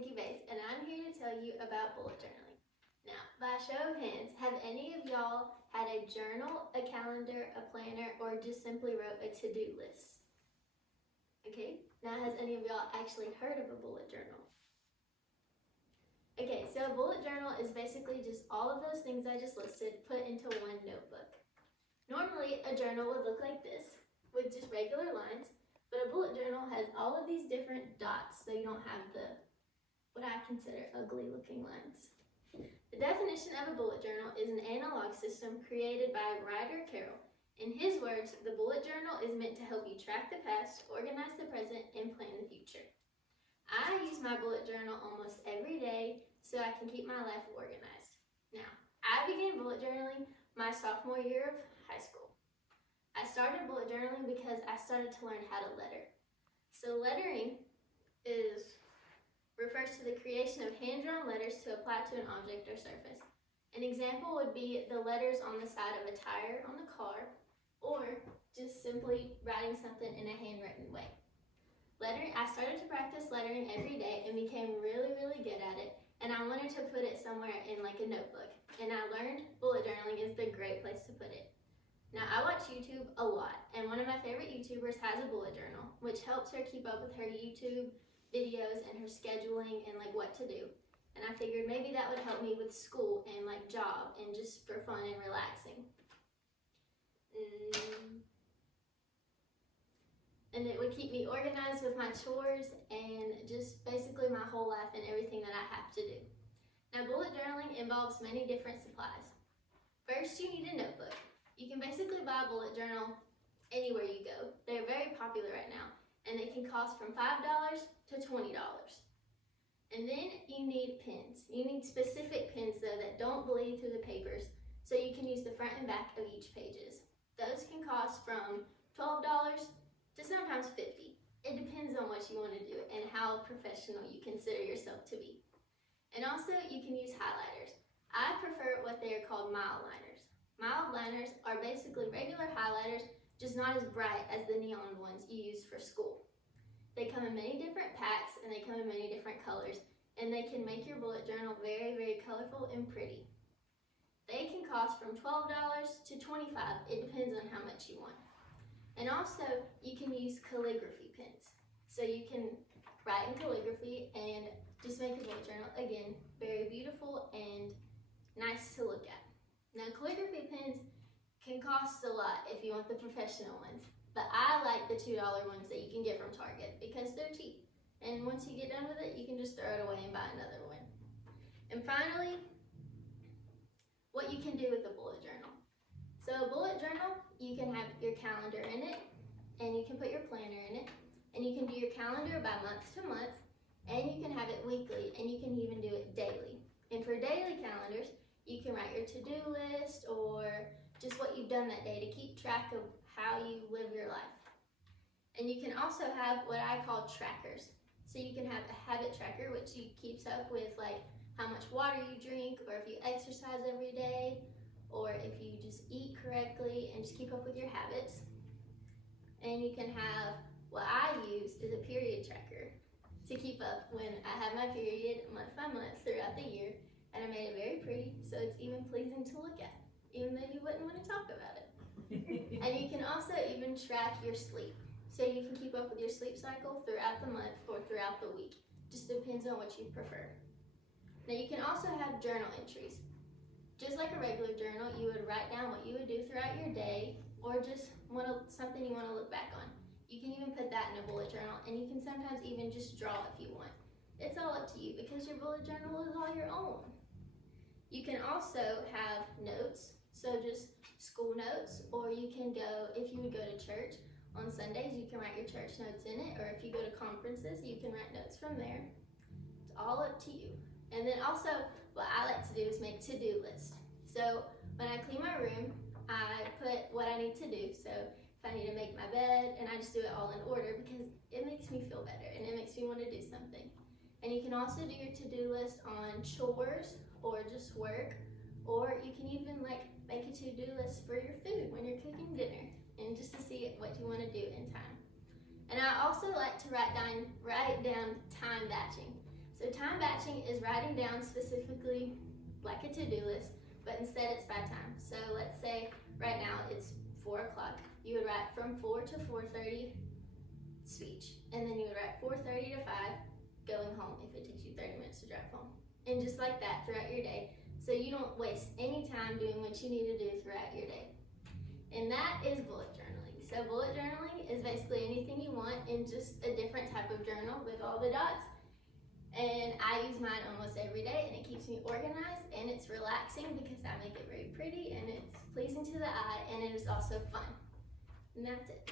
Nikki Bates, and I'm here to tell you about bullet journaling. Now, by show of hands, have any of y'all had a journal, a calendar, a planner, or just simply wrote a to-do list? Okay, now has any of y'all actually heard of a bullet journal? Okay, so a bullet journal is basically just all of those things I just listed put into one notebook. Normally, a journal would look like this, with just regular lines, but a bullet journal has all of these different dots, so you don't have what I consider ugly looking lines. The definition of a bullet journal is an analog system created by Ryder Carroll. In his words, the bullet journal is meant to help you track the past, organize the present, and plan the future. I use my bullet journal almost every day so I can keep my life organized. Now, I began bullet journaling my sophomore year of high school. I started bullet journaling because I started to learn how to letter. So lettering refers to the creation of hand-drawn letters to apply to an object or surface. An example would be the letters on the side of a tire on the car, or just simply writing something in a handwritten way. I started to practice lettering every day and became really, really good at it, and I wanted to put it somewhere in like a notebook, and I learned bullet journaling is the great place to put it. Now, I watch YouTube a lot, and one of my favorite YouTubers has a bullet journal, which helps her keep up with her YouTube videos and her scheduling and like what to do. And I figured maybe that would help me with school and like job and just for fun and relaxing. And it would keep me organized with my chores and just basically my whole life and everything that I have to do. Now, bullet journaling involves many different supplies. First, you need a notebook. You can basically buy a bullet journal anywhere you go. They're very popular right now, and they can cost from $5 to $20. And then you need pens. You need specific pens though that don't bleed through the papers, so you can use the front and back of each pages. Those can cost from $12 to sometimes $50. It depends on what you want to do and how professional you consider yourself to be. And also you can use highlighters. I prefer what they are called mild liners. Mild liners are basically regular highlighters, just not as bright as the neon ones you use for school. They come in many different packs and they come in many different colors, and they can make your bullet journal very, very colorful and pretty. They can cost from $12 to $25. It depends on how much you want. And also, you can use calligraphy pens. So you can write in calligraphy and just make a bullet journal, again, very beautiful and nice to look at. Now, calligraphy pens can cost a lot if you want the professional ones, but I like the $2 ones that you can get from Target because they're cheap. And once you get done with it, you can just throw it away and buy another one. And finally, what you can do with a bullet journal. So a bullet journal, you can have your calendar in it, and you can put your planner in it, and you can do your calendar by month to month, and you can have it weekly, and you can even do it daily. And for daily calendars, you can write your to-do list or just what you've done that day to keep track of how you live your life. And you can also have what I call trackers. So you can have a habit tracker, which keeps up with like how much water you drink, or if you exercise every day, or if you just eat correctly and just keep up with your habits. And you can have what I use is a period tracker to keep up when I have my period month by month throughout the year. And I made it very pretty, so it's even pleasing to look at, even though you wouldn't want to talk about it. And you can also even track your sleep. So you can keep up with your sleep cycle throughout the month or throughout the week. Just depends on what you prefer. Now you can also have journal entries. Just like a regular journal, you would write down what you would do throughout your day, or just something you want to look back on. You can even put that in a bullet journal, and you can sometimes even just draw if you want. It's all up to you because your bullet journal is all your own. You can also have notes, so just school notes, or you can go, if you would go to church on Sundays, you can write your church notes in it, or if you go to conferences, you can write notes from there. It's all up to you. And then also, what I like to do is make to-do lists. So when I clean my room, I put what I need to do. So if I need to make my bed, and I just do it all in order because it makes me feel better and it makes me want to do something. And you can also do your to-do list on chores or just work, or you can even like make a to-do list for your food when you're cooking dinner and just to see what you want to do in time. And I also like to write down time batching. So time batching is writing down specifically like a to-do list, but instead it's by time. So let's say right now it's 4 o'clock. You would write from 4 to 4:30 speech, and then you would write 4:30 to 5 going home if it takes you 30 minutes to drive home. And just like that throughout your day, so you don't waste any time doing what you need to do throughout your day. And that is bullet journaling. So bullet journaling is basically anything you want in just a different type of journal with all the dots. And I use mine almost every day, and it keeps me organized, and it's relaxing because I make it very pretty and it's pleasing to the eye, and it is also fun. And that's it.